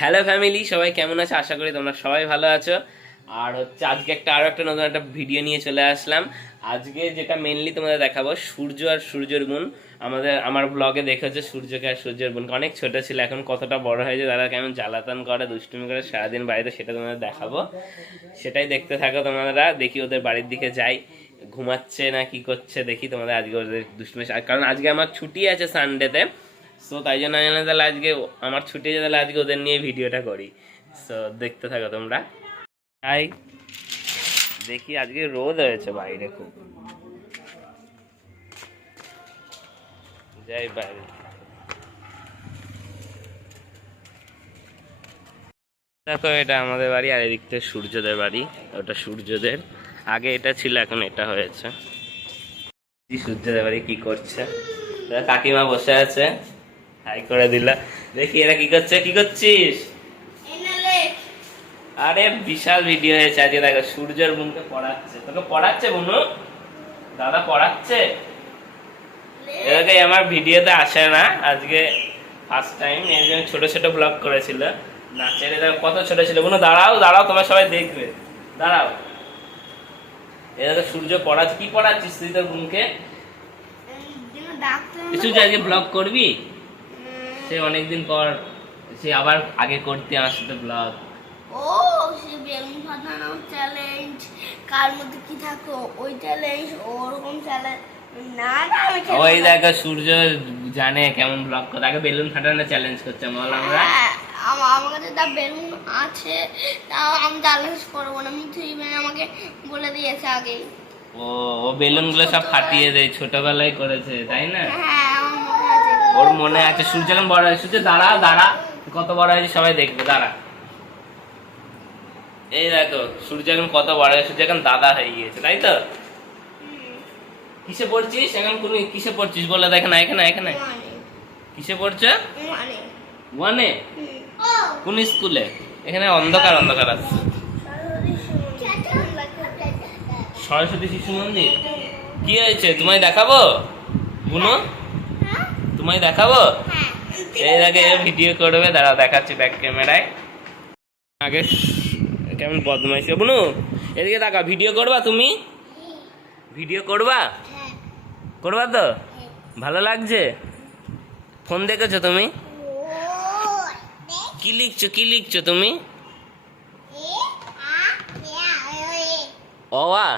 Hello family, সবাই কেমন আছো? আশা করি তোমরা সবাই ভালো আছো। আর হচ্ছে আজকে আরো একটা নতুন একটা ভিডিও নিয়ে চলে আসলাম। আজকে যেটা মেনলি তোমাদের দেখাবো সূর্য আর সূর্যের বোন। আমার ব্লগে দেখেছো সূর্যকে আর সূর্যের বোনকে, অনেক ছোট ছিল, এখন কতটা বড় হয়েছে, তারা কেমন জ্বালাতন করে, দুষ্টুমি করে সারাদিন বাড়িতে, সেটা তোমাদের দেখাবো। সেটাই দেখতে থাকো তোমরা। দেখি ওদের বাড়ির দিকে যাই, ঘুমাচ্ছে না কি করছে দেখি তোমাদের আজকে ওদের দুষ্টুমি। কারণ আজকে আমার ছুটি আছে সানডেতে, সো তাই জন্য আমি জানি তাহলে আজকে আমার ছুটি আছে, তাহলে আজকে ওদের নিয়ে ভিডিওটা করি। সো দেখতে থাকো তোমরা। তাই দেখি আজকে রোদ হয়েছে বাইরে খুব, যাই বাইরে। দেখো এটা আমাদের বাড়ি, আর এদিক থেকে সূর্যদের বাড়ি। ওটা সূর্যদের, আগে এটা ছিল, এখন এটা হয়েছে। সূর্যদের বাড়ি কি করছে? কাকিমা বসে আছে, হাই করে দিলা। দেখি এরা কি করছে, কি করছিস? আরে বিশাল ভিডিও হয়েছে আজকে। দেখো সূর্যের বোনকে পড়াচ্ছে, তোকে পড়াচ্ছে বুনু, দাদা পড়াচ্ছে। এটাকে আমার ভিডিওতে আসে না, আজকে ফার্স্ট টাইম। এর জন্য ছোট ছোট ব্লগ করেছিল নাচের। এটা কত ছোট ছিল বুনু। দাঁড়াও দাঁড়াও, তোমার সবাই দেখবে, দাঁড়াও। এটাকে সূর্য পড়াচ্ছে। কি পড়াচ্ছিস তুই তোর বোনকে? কিছু আজকে ব্লগ করবি? সে অনেকদিন পর, সে আবার আগে করতে আমার সাথে ব্লগ। ও সে বেলুন ফাটানো চ্যালেঞ্জ, কার মধ্যে কি থাকো ওই চ্যালেঞ্জ, ওরকম চ্যালেঞ্জ। না না আমি খেলবো না। ওই দেখো সূর্য জানে কেমন ব্লগ করে, আগে বেলুন ফাটানো চ্যালেঞ্জ করছে। বল আমরা আমার কাছে যা বেলুন আছে তাও আমি চ্যালেঞ্জ করবো না, মিঠুই আমাকে বলে দিয়েছে আগে। ও বেলুন গুলো সব ফাটিয়ে দেয়, ছোটবেলায় করেছে তাই না? হ্যাঁ আমার মনে আছে। ওর মনে আছে। সূর্য এখন বড় হয়েছে। সূর্য দাঁড়া দাঁড়া, কত বড় হয়েছে সবাই দেখবে, দাঁড়া। এই দেখো সূর্য এখন কত বড় হয়েছে, সূর্য এখন দাদা হয়ে গিয়েছে, তাই তো? কিসে পড়ছিস এখন? কোন কিসে পড়ছিস বলে? দেখ না এখানে, এখানে কিসে পড়ছে? ওয়ানে। কোন স্কুলে? এখানে অন্ধকার অন্ধকার আছে। সরস্বতী শিশু মন্দির। কি হয়েছে তোমায় দেখাবো বুনো? তোমায় দেখাবো। এই দেখে ভিডিও করবে, দাঁড়াও দেখাচ্ছি ব্যাক ক্যামেরায়। আগে কেমন বদমাইশি বুনু, এদিকে দেখা। ভিডিও করবা তুমি? ভিডিও করবা? করবা তো? ভালো লাগছে? ফোন দেখেছো তুমি? কি লিখছো, কি লিখছো তুমি? অওয়া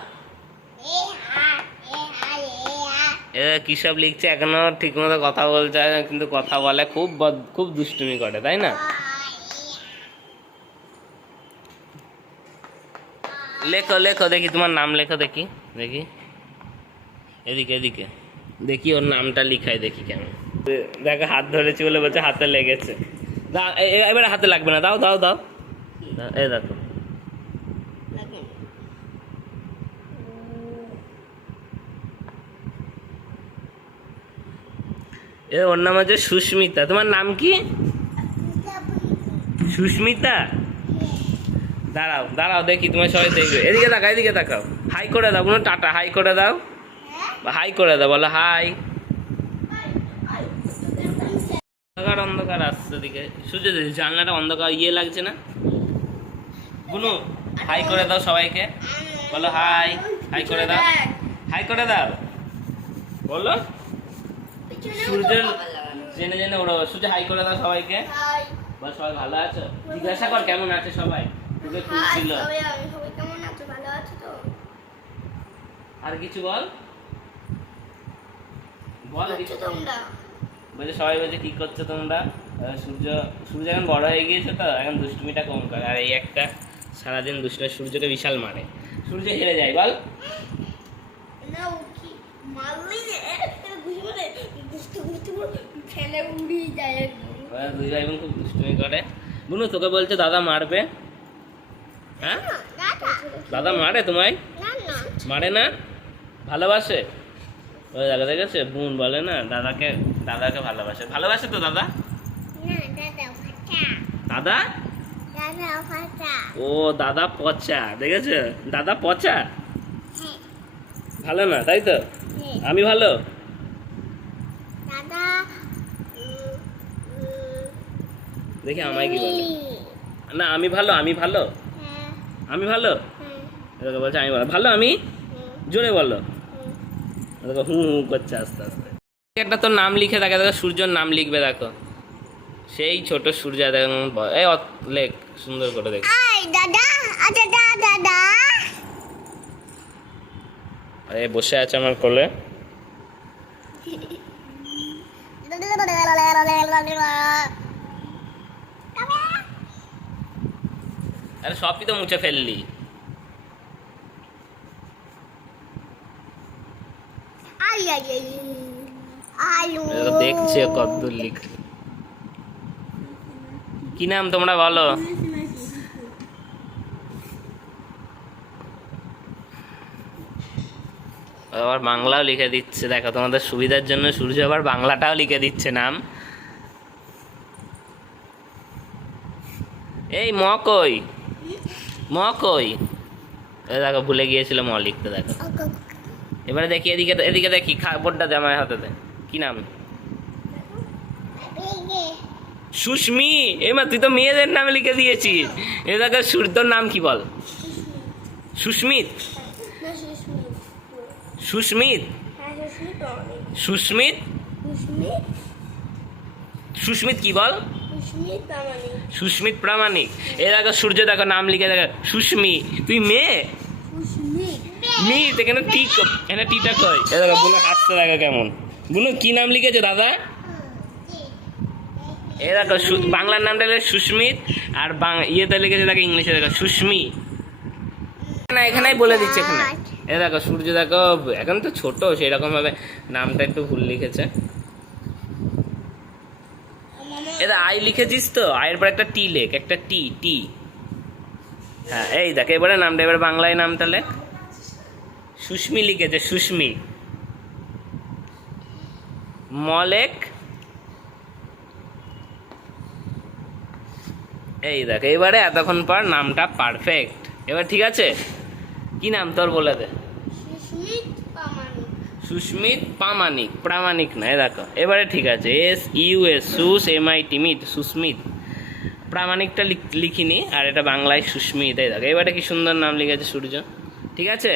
কি সব লিখছে, এখনো ঠিক মতো কথা বলছে, কিন্তু কথা বলে খুব খুব দুষ্টুমি করে, তাই না? লেখো লেখো দেখি, তোমার নাম লেখো দেখি, দেখি এদিকে এদিকে দেখি, ওর নামটা লিখাই দেখি কেমন। দেখো হাত ধরেছি বলে বলছে হাতে লেগেছে। এবারে হাতে লাগবে না, দাও দাও দাও। এই দেখো ওর নাম হচ্ছে সুস্মিতা। তোমার নাম কি? সুস্মিতা। দাঁড়াও দাঁড়াও দেখি, তোমার সবাই দেখবে। এদিকে তাকাও, এদিকে তাকাও। হাই করে দাও কোনো, টাটা হাই করে দাও, হাই করে দাও, বলো হাই। অন্ধকার অন্ধকার আসছে দিকে, সূর্য জানলাটা অন্ধকার ইয়ে লাগছে না বুনু? হাই করে দাও সবাইকে, বলো হাই। হাই করে দাও, হাই করে দাও, বলো। সূর্যের জেনে জেনে ওরা। সূর্য হাই করে দাও সবাইকে, বল সবাই ভালো আছো। জিজ্ঞাসা কর কেমন আছে সবাই, তোকে খুঁজছিল। আর কিছু বল, বল কিছু। বলছে সবাই বলছে কি করছো তোমরা? সূর্য সূর্য এখন বড় হয়ে গিয়েছে তো এখন দুষ্টুমিটা কম করে, আর এই একটা সারাদিন দুষ্টুমি। সূর্যকে বিশাল মারে, সূর্য হেরে যায় বল। দুই ভাই বোন খুব দুষ্টুমি করে। বুনু তোকে বলছে দাদা মারবে। হ্যাঁ দাদা মারে তোমায়? মারে না, ভালোবাসে। ওই দাদা দেখেছে, বোন বলে না দাদাকে, দাদাকে ভালোবাসে। ভালোবাসে তো দাদা? দাদা ও দাদা পচা, দেখেছো? দাদা পচা, ভালো না তাই তো? আমি ভালো। দেখি আমায় কি বলে। না আমি ভালো, আমি ভালো, আমি ভালো। এরকম বলছে আমি ভালো, ভালো আমি, জোরে বলো। দেখো হু হু করছে আস্তে আস্তে। একটা তোর নাম লিখে থাকে, দেখো সূর্যর নাম লিখবে, দেখো সেই ছোট সূর্য, দেখো এই লেখ সুন্দর করে দেখ। দাদা আচ্ছা দাদা আরে বসে আছে আমার কোলে। আরে সবই তো মুছে ফেললি। দেখছে কতদূর লিখ। কি নাম তোমরা বলো? আবার বাংলাও লিখে দিচ্ছে, দেখো তোমাদের সুবিধার জন্য সূর্য আবার বাংলাটাও লিখে দিচ্ছে নাম। এই ম কই, ম কই? দেখো ভুলে গিয়েছিল ম লিখতে, দেখো। এবারে দেখি এদিকে, এদিকে দেখি, বোর্ডটা দে আমার হাতে দে। কি নাম? সুস্মি। এমা তুই তো মেয়েদের নামে লিখে দিয়েছিস। এ দেখো সূর্যর নাম কি বল? সুস্মিত, সুস্মিত, সুস্মিত, সুস্মিত কি বল? সুস্মিত প্রামাণিক। এ দেখো সূর্য, দেখো নাম লিখে, দেখো সুস্মি। তুই মেয়ে? মিত, এখানে ঠিক, এখানে টিটা কই? এ দেখো বুনো হাসতে, দেখো কেমন। বুনো কি নাম লিখেছে দাদা? এ দেখো বাংলার নামটা লিখে সুস্মিত, আর ইয়েতে লিখেছে দেখো ইংলিশে, দেখো সুস্মি। না এখানেই বলে দিচ্ছে এখানে। এ দেখো সূর্য, দেখো এখন তো ছোট, সেরকম ভাবে নামটা একটু ভুল লিখেছে। এটা আই লিখেছিস তো, আয়ের পর একটা টি লেখ, একটা টি টি। হ্যাঁ এই দেখো এবারে নামটা, এবার বাংলায় নামটা লেখ। সুস্মি লিখেছে, সুস্মি। মলেক। এই দেখো এবারে এতক্ষণ পর নামটা পারফেক্ট। এবার ঠিক আছে? কি নাম তোর বলে দে। সুস্মিত প্রামাণিক, প্রামাণিক না। দেখো এবারে ঠিক আছে, এস ইউ এস, সুস এম আই টি মিট, সুস্মিত। প্রামাণিকটা লিখিনি, আর এটা বাংলায় সুস্মিত। এই দেখো এবারে কি সুন্দর নাম লিখেছে সূর্য। ঠিক আছে?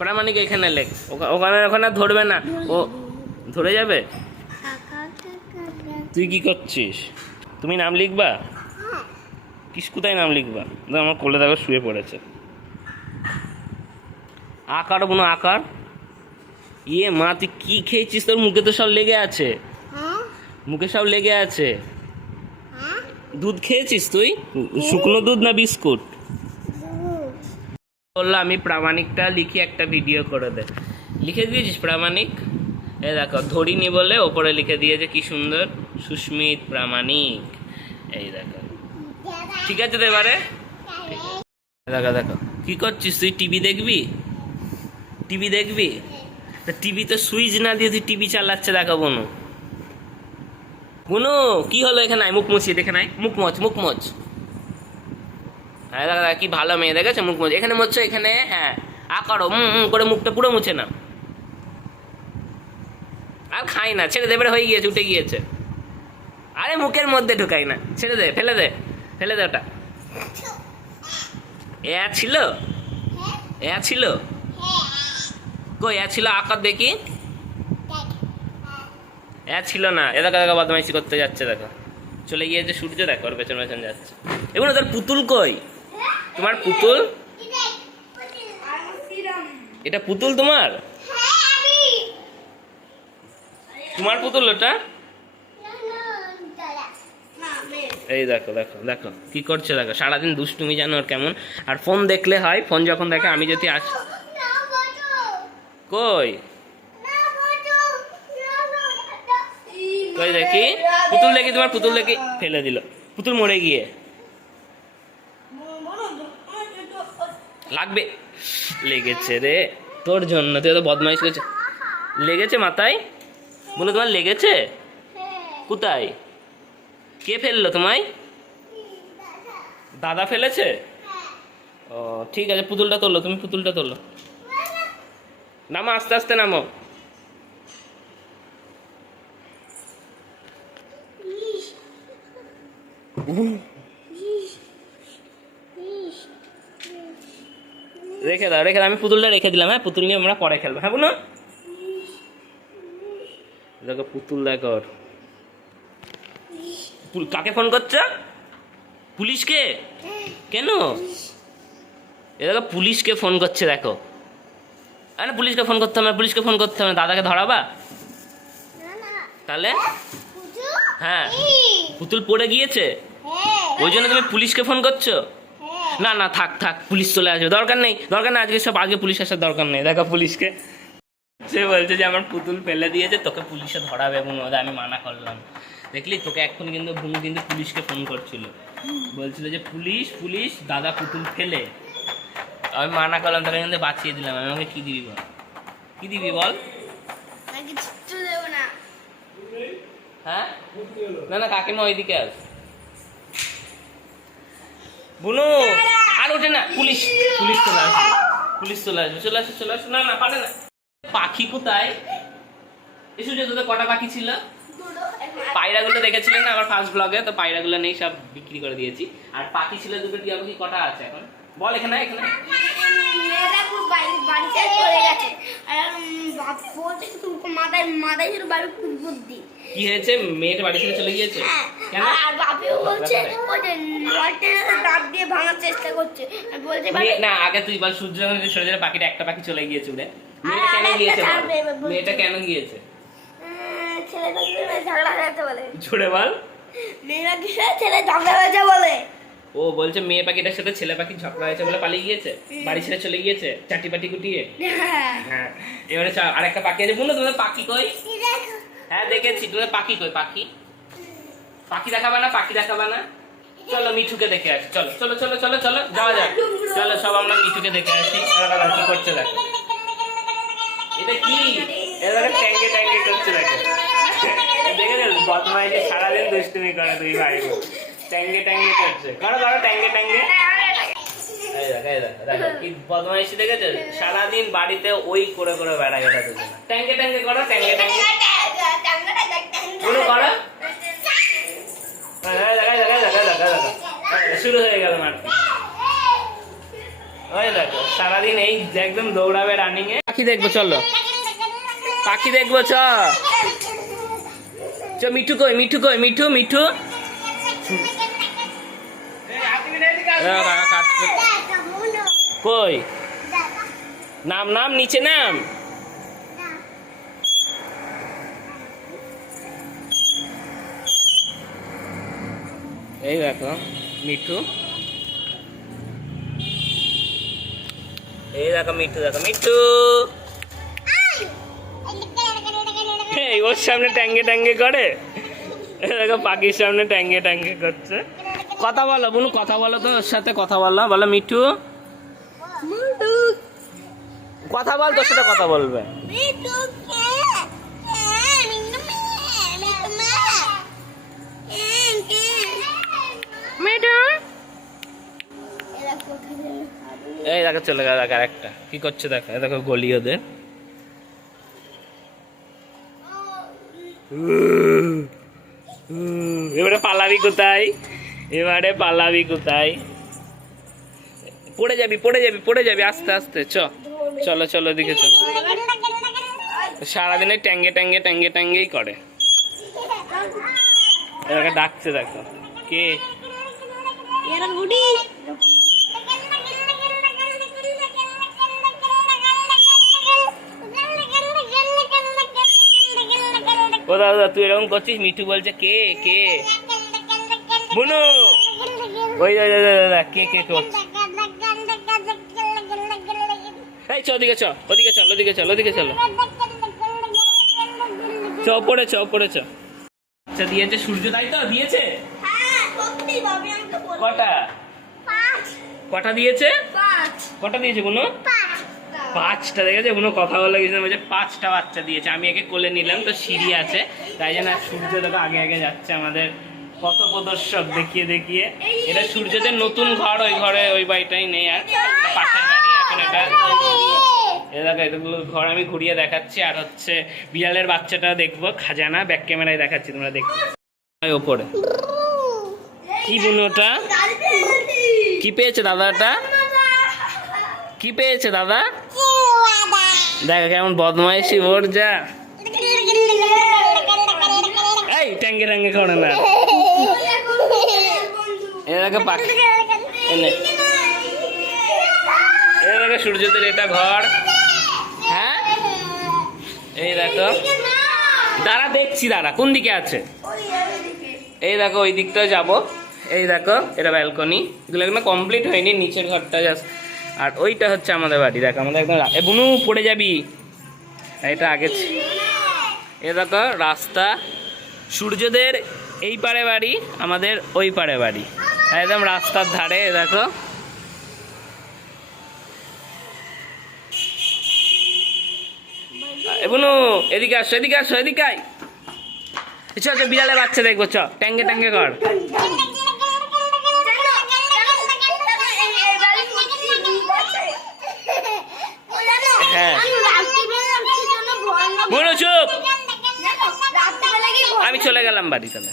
প্রামাণিক এখানে লেখ, ওখানে ওখানে ধরবে না, ও ধরে যাবে। তুই কি করছিস? তুমি নাম লিখবা? কোথায় নাম লিখবা? আমার কোলে দেখো শুয়ে পড়েছে। আকার কোনো আকার। ইয়ে মা, তুই কি খেয়েছিস? তোর মুখে তো সব লেগে আছে, মুখে সব লেগে আছে। দুধ খেয়েছিস তুই? শুকনো দুধ না বিস্কুট? বললো আমি প্রামাণিকটা লিখি, একটা ভিডিও করে দে। লিখে দিয়েছিস প্রামাণিক? এ দেখো ধরিনি বলে ওপরে লিখে দিয়েছে কি সুন্দর, সুস্মিত প্রামাণিক। এই দেখো ঠিক আছে তো এবারে? দেখো দেখো কি করছিস তুই? টিভি দেখবি? টিভি দেখবি? টিভিতে সুইচ না দিয়ে তুই টিভি চালাচ্ছে, দেখো বোনু। বোনু কি হলো? এখানে আয়, মুখ মুছিয়ে দেখে নাই, মুখ মোচ, মুখ মোচ। হ্যাঁ দেখো কি ভালো মেয়ে, দেখেছো? মুখ মোচ, এখানে মোচ, এখানে। হ্যাঁ আ করো, করে মুখটা পুরো মুছে নাও। আর খাই না, ছেড়ে দে, এবারে হয়ে গিয়েছে, উঠে গিয়েছে। আরে মুখের মধ্যে ঢুকাই না, ছেড়ে দে, ফেলে দে, ফেলে দে ওটা। এ ছিল, এ ছিল কই? এ ছিল আকার দেখি। এ ছিল না। এ দেখো দেখো বদমাইশি করতে যাচ্ছে, দেখো চলে গিয়েছে সূর্য, দেখো ওর পেছন পেছন যাচ্ছে। এগুলো তোর পুতুল কই? তোমার পুতুল? এটা পুতুল তোমার? তোমার পুতুল ওটা? এই দেখো দেখো দেখো কি করছে, দেখো সারাদিন দুষ্টুমি, জানো ওর কেমন। আর ফোন দেখলে হয়, ফোন যখন দেখে, আমি যদি আস কই কই দেখি পুতুল দেখি, তোমার পুতুল দেখি, ফেলে দিল পুতুল মরে গিয়ে। লাগবে, লেগেছে রে তোর জন্য, তুই তো বদমাইশ করেছে। লেগেছে মাথায়? বলে তোমার লেগেছে? কোথায়? কে ফেললো তোমায়? দাদা ফেলেছে? ও ঠিক আছে, পুতুলটা তোলো, তুমি পুতুলটা তোলো। নামো, আস্তে আস্তে নামো। রেখে দাও, আমি পুতুলটা রেখে দিলাম। হ্যাঁ, পুতুল নিয়ে আমরা পরে খেলবো। হ্যাঁ বুনু, দেখো পুতুল দেখো। কাকে ফোন করছো? পুলিশকে? কেন? এ দেখো পুলিশকে ফোন করছে, দেখো। আরে পুলিশকে ফোন করতে হবে, পুলিশকে ফোন করতে হবে। দাদাকে ধরাবা তাহলে? হ্যাঁ, পুতুল পড়ে গিয়েছে, ওই জন্য তুমি পুলিশকে ফোন করছো? না না, থাক থাক, পুলিশ চলে আসবে, দরকার নেই, আজকে সব আগে পুলিশ আসার দরকার নেই। দেখো পুলিশকে, সে বলছে যে আমার পুতুল ফেলে দিয়েছে, তোকে পুলিশে ধরাবে। এবং আমি মানা করলাম, দেখলি তোকে এখন কিন্তু ভূমি কিন্তু পুলিশকে ফোন করছিল, বলছিল যে পুলিশ পুলিশ দাদা পুতুল ফেলে। আমি মানা করলাম, তোকে কিন্তু বাঁচিয়ে দিলাম। আমি আমাকে কি দিবি বল, কি দিবি বল? হ্যাঁ, না না, কাকিমা ওইদিকে আস। বুনু আর ওঠে না, পুলিশ চলে আসবে, চলে আসবে। না না, পারে না। পাখি কোথায়? এসো, যে তোদের কটা পাখি ছিল? পায়রাগুলো দেখেছিলেন না আমার ফার্স্ট ব্লগে? তো পায়রাগুলো নেই, সব বিক্রি করে দিয়েছি। আর পাখি ছিল দুটো, টিয়া পাখি কটা আছে এখন বল? এখানে কি হয়েছে? মেয়েটা বাড়ি ছেড়ে চলে গিয়েছে? না, আগে তুই বল, সূর্য সরে যাবে, পাখিটা একটা পাখি চলে গিয়েছে উড়ে। মেয়েটা কেন গিয়েছে? মেয়েটা কেন গিয়েছে? ছুড়ে বল। ছেলে ঝগড়া হয়েছে বলে। ও বলছে মেয়ে পাখিটার সাথে ছেলে পাখি ঝগড়া হয়েছে বলে পালিয়ে গিয়েছে, বাড়ি ছেড়ে চলে গিয়েছে চাটি পাটি গুটিয়ে। হ্যাঁ, এবারে আরেকটা পাখি আছে। বললো তোমাদের পাখি কই? হ্যাঁ দেখেছি, তোমাদের পাখি কই? পাখি দেখাবা না? চলো মিঠুকে দেখে আসি, চলো চলো চলো চলো চলো, যাওয়া যাক। চলো সব আমরা মিঠুকে দেখে আসি। কি করছে দেখো, এটা কি? এবার ট্যাঙ্গে করছে দেখো। দেখে বদমাইশি, সারাদিন দুষ্টুমি করে দুই ভাই। ট্যাঙ্গে করছে, করো ট্যাঙ্গে। কি বদমাইশি দেখেছো? সারাদিন বাড়িতে ওই করে বেড়া গেটা দুজন। ট্যাঙ্গে করো, ট্যাঙ্গে করো। শুরু হয়ে গেল মারতে। ওই দেখো সারাদিন এই একদম দৌড়াবে রানিং এ। পাখি দেখবো, চলো পাখি দেখবো। মিঠু কই? মিঠু কই? নাম নিচে নাম। এই দেখো মিঠু, মিঠু ওর সামনে ট্যাঙ্গে করে। দেখো পাখির সামনে ট্যাঙ্গে করছে। কথা বলো বুনু, কথা বলো তো, ওর সাথে কথা বলো। মিঠু কথা বল, তোর সাথে কথা বলবে। এই দেখো চলে গেল। আর একটা কি করছে দেখো, দেখো গলি ওদের। এবারে পালাবি কোথায়? পড়ে যাবি আস্তে আস্তে। চলো দিকে চলো। সারাদিনে ট্যাঙ্গেই করে। এবারে ডাকছে দেখো, কে? ও দাদা তুই এরকম করছিস? মিঠু বলছে কে বুনু? ওই দাদা কে করছে? এই ওদিকে চলো। ওপরে চ। আচ্ছা দিয়েছে সূর্য, তাই তো দিয়েছে? কটা দিয়েছে? কটা দিয়েছে বুনু? 5টা। দেখেছে বুনু কথা বলে গেছে, বলছে 5টা বাচ্চা দিয়েছে। আমি একে কোলে নিলাম, তো সিঁড়ি আছে তাই জন্য সূর্য দেখো আগে যাচ্ছে আমাদের পথ প্রদর্শক দেখিয়ে। এটা সূর্যদের নতুন ঘর, ওই ঘরে ওই বাড়িটাই নেই আর, পাশের বাড়ি। এখন এটা দেখো এতগুলো ঘর আমি ঘুরিয়ে দেখাচ্ছি। আর হচ্ছে বিড়ালের বাচ্চাটা দেখবো, খাজানা, ব্যাক ক্যামেরায় দেখাচ্ছি, তোমরা দেখো ওপরে। কি বুনু ওটা? কি পেয়েছে দাদাটা? কি পেয়েছে দাদা? দেখ কেমন বদমাইশি ওর যা। এই ট্যাঙ্গে ট্যাঙ্গে করে না। এটাকে পাখি এনে এটাকে সূর্যদের এটা ঘর। হ্যাঁ এই দেখো দাঁড়া দেখছি দাঁড়া কোন দিকে আছে। এই দেখো ওই দিকটা যাবো। এই দেখো এটা ব্যালকনি, এগুলো এখনো কমপ্লিট হয়নি, নিচের ঘরটা জাস্ট। আর ওইটা হচ্ছে আমাদের বাড়ি। দেখো আমাদের একদম এ বুনু পড়ে যাবি। এটা আগে এ দেখো রাস্তা, সূর্যদের এই পারে বাড়ি, আমাদের ওই পারে বাড়ি, একদম রাস্তার ধারে। দেখো এ বুনু এদিকে আসো, এদিকে আসো, এদিকে আয়। চ চ বিড়ালের বাচ্চা দেখবো, চ ট্যাঙ্গে ট্যাঙ্গে কর। হ্যাঁ বুনু চুপ, আমি চলে গেলাম বাড়ি। তাহলে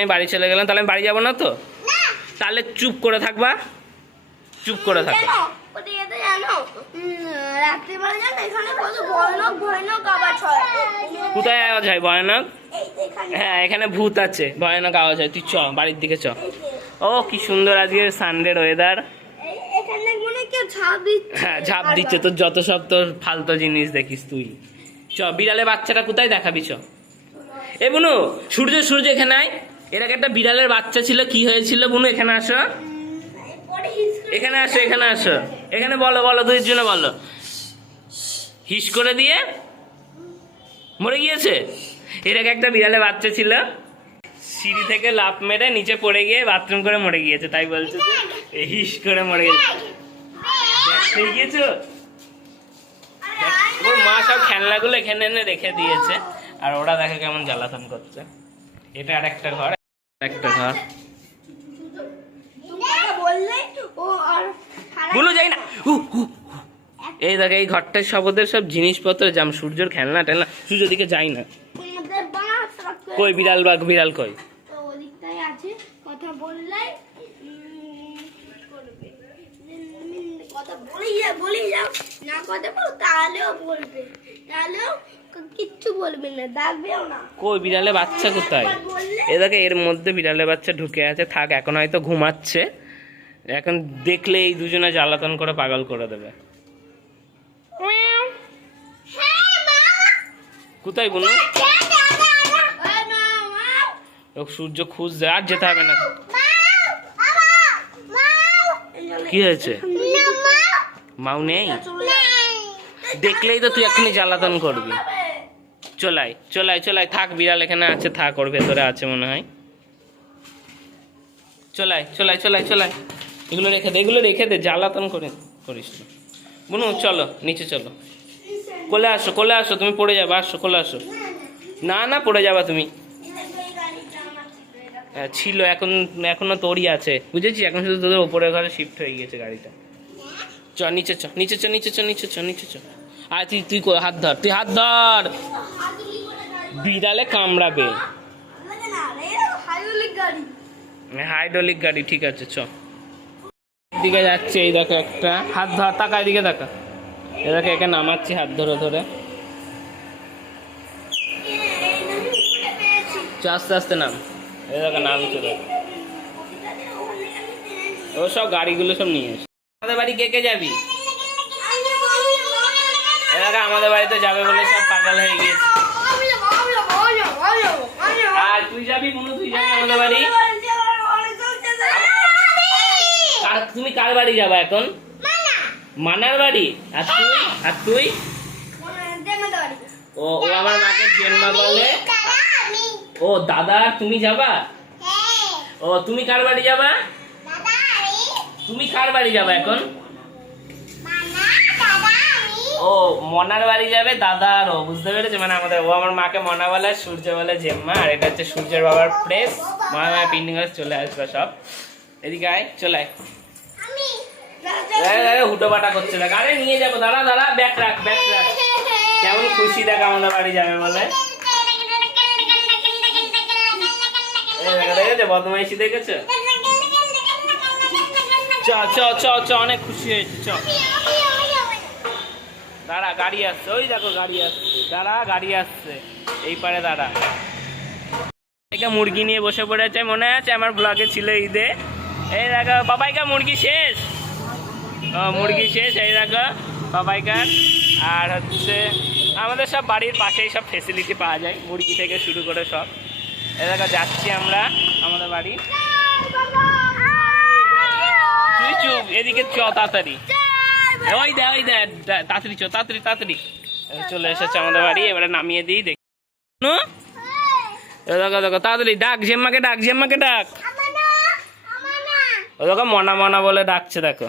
আমি বাড়ি চলে গেলাম, তাহলে আমি বাড়ি যাবো না তো? তাহলে চুপ করে থাকবা, চুপ করে থাকবা। কোথায় আওয়াজ হয় ভয়ানক? হ্যাঁ এখানে ভূত আছে, ভয়ানক আওয়াজ হয়। তুই চ বাড়ির দিকে চ। ও কি সুন্দর আজকে সানডের ওয়েদার। হ্যাঁ ঝাঁপ দিচ্ছে, তোর যত সব তোর ফালতু জিনিস দেখিস তুই। চ বিড়ালের বাচ্চাটা কোথায় দেখাবি চ। এ বুনু সূর্য সূর্য এখানে আয়। এর আগে একটা বিড়ালের বাচ্চা ছিল, কি হয়েছিল বুনু? এখানে আসো, এখানে আসো, এখানে আসো, এখানে বলো বলো দুইয়ের জন্য বলো। হিস করে দিয়ে মরে গিয়েছে। এর আগে একটা বিড়ালের বাচ্চা ছিল, সিঁড়ি থেকে লাফ মেরে নিচে পড়ে গিয়ে বাথরুম করে মরে গিয়েছে, তাই বলছে যে হিস করে মরে গেছে। হয়ে গিয়েছো? ওর মা সব খেলনাগুলো এখানে এনে রেখে দিয়েছে, আর ওরা দেখে কেমন জ্বালাতন করছে। এটা আর একটা ঘর, একটা ঘর। বলো যাই না। এই দেখ এই ঘরটায় সব ওদের সব জিনিসপত্র, জাম সূর্যের খেলনা টেলনা। সূর্য দিকে যাই না। কই বিড়াল বা বিড়াল কই? কথা বললে বলি যাও না, কথা বল তাহলেও বলবে, তাহলেও কিচ্ছু বলবে না, ডাকবেও না। কই বিড়ালের বাচ্চা কোথায়? এ দেখে এর মধ্যে বিড়ালের বাচ্চা ঢুকে আছে। থাক এখন হয়তো ঘুমাচ্ছে, এখন দেখলে এই দুজনে জ্বালাতন করে পাগল করে দেবে। কোথায় বলুন? সূর্য খুঁজছে, আর যেতে হবে না। কি হয়েছে? মাও নেই? দেখলেই তো তুই এখনই জ্বালাতন করবি। চলাই চলাই চলাই, থাক বিড়াল এখানে আছে, থাক ওর ভেতরে আছে মনে হয়। চলাই চলাই চলাই চলাই, এগুলো রেখে দে, এগুলো রেখে দে, জ্বালাতন করিস না। বুনু চলো নিচে চলো, কোলে আসো, কোলে আসো, তুমি পড়ে যাবে, আসো কোলে আসো। না না পড়ে যাবা তুমি। ছিল এখন, এখনো তোরই আছে বুঝেছি, এখন শুধু তোদের ওপরের ঘরে শিফট হয়ে গিয়েছে গাড়িটা। চ নিচে চ, নিচে চ, নিচে চ, নিচে চ, নিচে চ। আর তুই তুই হাত ধর, তুই হাত ধর, বিড়ালে কামড়াবে। হাইড্রোলিক গাড়ি, ঠিক আছে চ। দিকে যাচ্ছে, এই দেখো একটা, হাত ধর, তাকা এদিকে দেখা, এ দেখো একে নামাচ্ছি হাত ধরে ধরে। চ আস্তে আস্তে নাম, এই দেখো নামছে দেখো। ও সব গাড়িগুলো সব নিয়ে এসে। আমাদের বাড়ি কে কে যাবি? এলাকা আমাদের বাড়িতে যাবে বলে সব পাগল হয়ে গিয়েছে। আর তুই যাবি বুনু, তুই যাবি আমাদের বাড়ি? তুমি কার বাড়ি যাবা এখন? মানার বাড়ি। আর তুই? আর তুই? ও ও আমার মাকে জেম্মা বলে। ও দাদা তুমি যাবা? ও তুমি কার বাড়ি যাবা? তুমি কার বাড়ি যাবা এখন? ও মনার বাড়ি যাবে দাদা আর ও, বুঝতে পেরেছে? মানে আমাদের, ও আমার মাকে মনা বলে, সূর্য বলে জেম্মা, আর এটা হচ্ছে সূর্যের বাবার প্রেস। মা পেন্টিং করে চলে আসবে সব। এদিকে আয়, চলে আয়। হুটো পাটা করছে দেখ। আরে নিয়ে যাবো, দাঁড়া দাঁড়া, ব্যাগ রাখ, ব্যাগ রাখ। কেমন খুশি দেখ আমাদের বাড়ি যাবে বলে। দেখেছো বদমাইশি দেখেছো? চ চ চ চ অনেক খুশি হয়েছে চ। দাঁড়া গাড়ি আসছে, ওই দেখো গাড়ি আসছে, দাঁড়া গাড়ি আসছে এই পারে দাঁড়া। এটা মুরগি নিয়ে বসে পড়েছে, মনে আছে আমার ব্লগে ছিল ঈদে। এই দেখো পাপাইকা মুরগি শেষ, ও মুরগি শেষ, এই দেখো পাপাইকার। আর হচ্ছে আমাদের সব বাড়ির পাশেই সব ফেসিলিটি পাওয়া যায়, মুরগি থেকে শুরু করে সব। এই দেখো যাচ্ছি আমরা আমাদের বাড়ি। তুই চুপ, এদিকে চ তাড়াতাড়ি, ওই দে ওই দে, তাড়াতাড়ি চ তাড়াতাড়ি তাড়াতাড়ি। চলে এসেছে আমাদের বাড়ি, এবারে নামিয়ে দিই দেখি। দেখো দেখো তাড়াতাড়ি ডাক, জেম্মাকে ডাক, জেম্মাকে ডাক। ও দেখো মনা মনা বলে ডাকছে দেখো।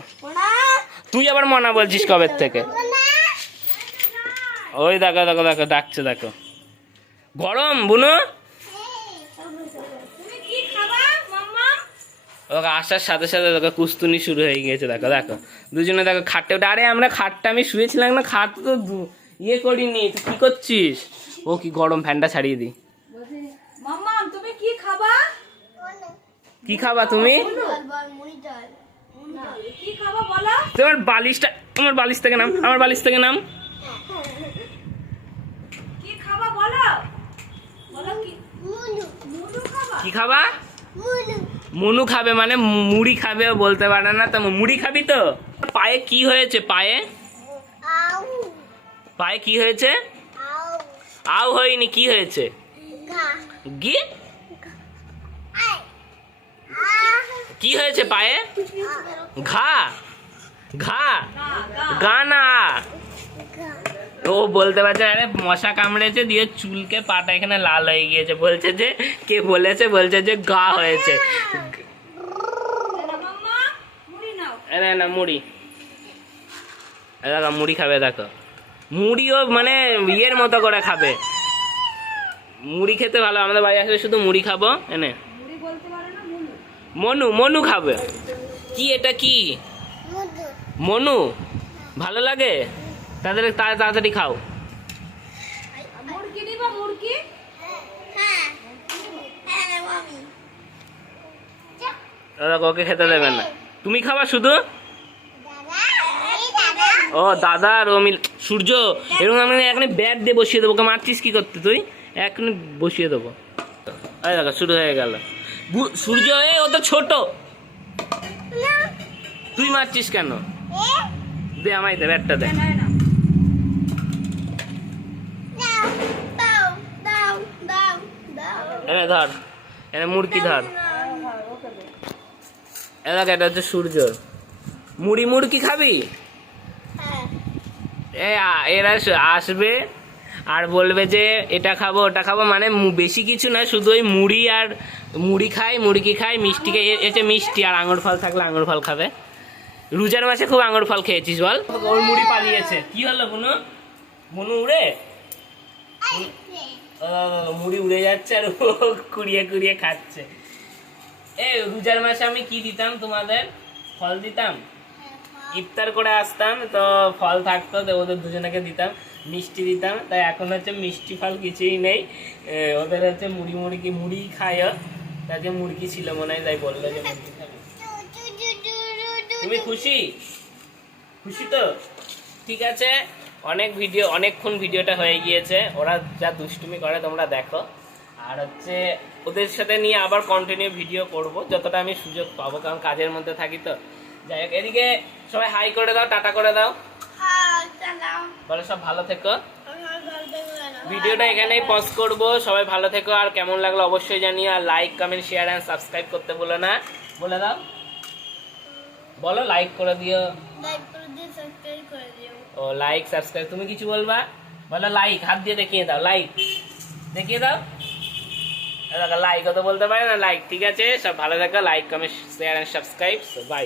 তুই আবার মনা বলছিস কবে থেকে? ওই দেখো দেখো দেখো ডাকছে দেখো। গরম বুনু? ওকে আসার সাথে সাথে দেখো কুস্তুনি শুরু হয়ে গিয়েছে দেখো দেখো। দুজনে দেখো খাটে ওটা, আরে আমরা খাটটা আমি শুয়েছিলাম না, খাট তো ইয়ে করিনি। তুই কি করছিস? ও কি গরম, ফ্যানটা ছাড়িয়ে দি। তুমি কি খাবা? কি খাবা তুমি? কি খাবা বলো? তোমার বালিশটা, আমার বালিশ থেকে নাম, আমার বালিশ থেকে নাম। কি খাবা বলো? বলো কি? মুনু খাবা? কি খাবা? মুনু খাবে মানে মুড়ি খাবে, ও বলতে পারে না তো। মুড়ি খাবি তো? পায়ে কি হয়েছে? পায়ে পায়ে কি হয়েছে? আউ হয়নি, কি হয়েছে? গি কি হয়েছে পায়ে? ঘা ঘা গা না, ও বলতে পারছে আরে মশা কামড়েছে দিয়ে চুলকে পাটা এখানে লাল হয়ে গিয়েছে। বলছে যে কে বলেছে, বলছে যে গা হয়েছে। মাম্মা মুড়ি নাও। না না মুড়ি, দেখো মুড়ি খাবে দেখো। মুড়িও মানে ইয়ের মতো করে খাবে, মুড়ি খেতে ভালো। আমাদের বাড়ি আসলে শুধু মুড়ি খাবো এনে। মুড়ি বলতে পারে না মুনু। মনু, মনু খাবে। কি এটা কি? মনু ভালো লাগে? তাদের তাড়াতাড়ি খাও। মুরগি নিবা? মুরগি দেখো ওকে খেতে দেবে না, তুমি খাবা শুধু। ও দাদা আর ও মিল। সূর্য এরকম আমি এখন ব্যাট দিয়ে বসিয়ে দেবো। ওকে মারছিস কি করতে তুই? এখন বসিয়ে দেবো। এই দেখো শুরু হয়ে গেল। সূর্য এ ও তো ছোট, তুই মারছিস কেন? দে আমায় দে ব্যাটটা দে। নাই না। এনে ধর, এনে মুরগি ধর। এ দেখ এটা হচ্ছে সূর্য। মুড়ি মুরগি খাবি? এরা আসবে আর বলবে যে এটা খাবো ওটা খাবো, মানে বেশি কিছু না, শুধু ওই মুড়ি আর মুড়ি খাই, মুরগি খাই, মিষ্টি খাই। এতে মিষ্টি আর আঙুর ফল থাকলে আঙুর ফল খাবে। রোজার মাসে খুব আঙুর ফল খেয়েছিস বল? ওর মুড়ি পালিয়েছে। কি হলো বুনু? বুনু উড়ে মুড়ি উড়ে যাচ্ছে আর ও কুড়িয়ে কুড়িয়ে খাচ্ছে। এই রোজার মাসে আমি কি দিতাম তোমাদের? ফল দিতাম, ইফতার করে আসতাম তো ফল থাকতো, তো ওদের দুজনকে দিতাম, মিষ্টি দিতাম। তাই এখন হচ্ছে মিষ্টি ফল কিছুই নেই, ওদের হচ্ছে মুড়ি মুরগি, মুড়ি খায়। তাকে মুরগি ছিল মনে হয়, তাই বললো যে মুরগি খাবে। তুমি খুশি? খুশি তো? ঠিক আছে, অনেক ভিডিও, অনেকক্ষণ ভিডিওটা হয়ে গিয়েছে। ওরা যা দুষ্টুমি করে তোমরা দেখো। আর হচ্ছে ওদের সাথে নিয়ে আবার কন্টিনিউ ভিডিও করব যতটা আমি সুযোগ পাবো, কারণ কাজের মধ্যে থাকি তো। যাই হোক, এদিকে সবাই হাই করে দাও, টাটা করে দাও, বলো সব ভালো থেকো। ভিডিওটা এখানেই পজ করব। সবাই ভালো থেকো, আর কেমন লাগলো অবশ্যই জানিও। আর like comment share and subscribe করতে বলো না। বলে দাও, বলো লাইক করে দিও। ও লাইক সাবস্ক্রাইব, তুমি কিছু বলবা? বলো লাইক, হাত দিয়ে দেখিয়ে দাও, লাইক দেখিয়ে দাও। লাইক তো বলতে পারে না, লাইক। ঠিক আছে, সব ভালো থাকো, like comment share and subscribe. By.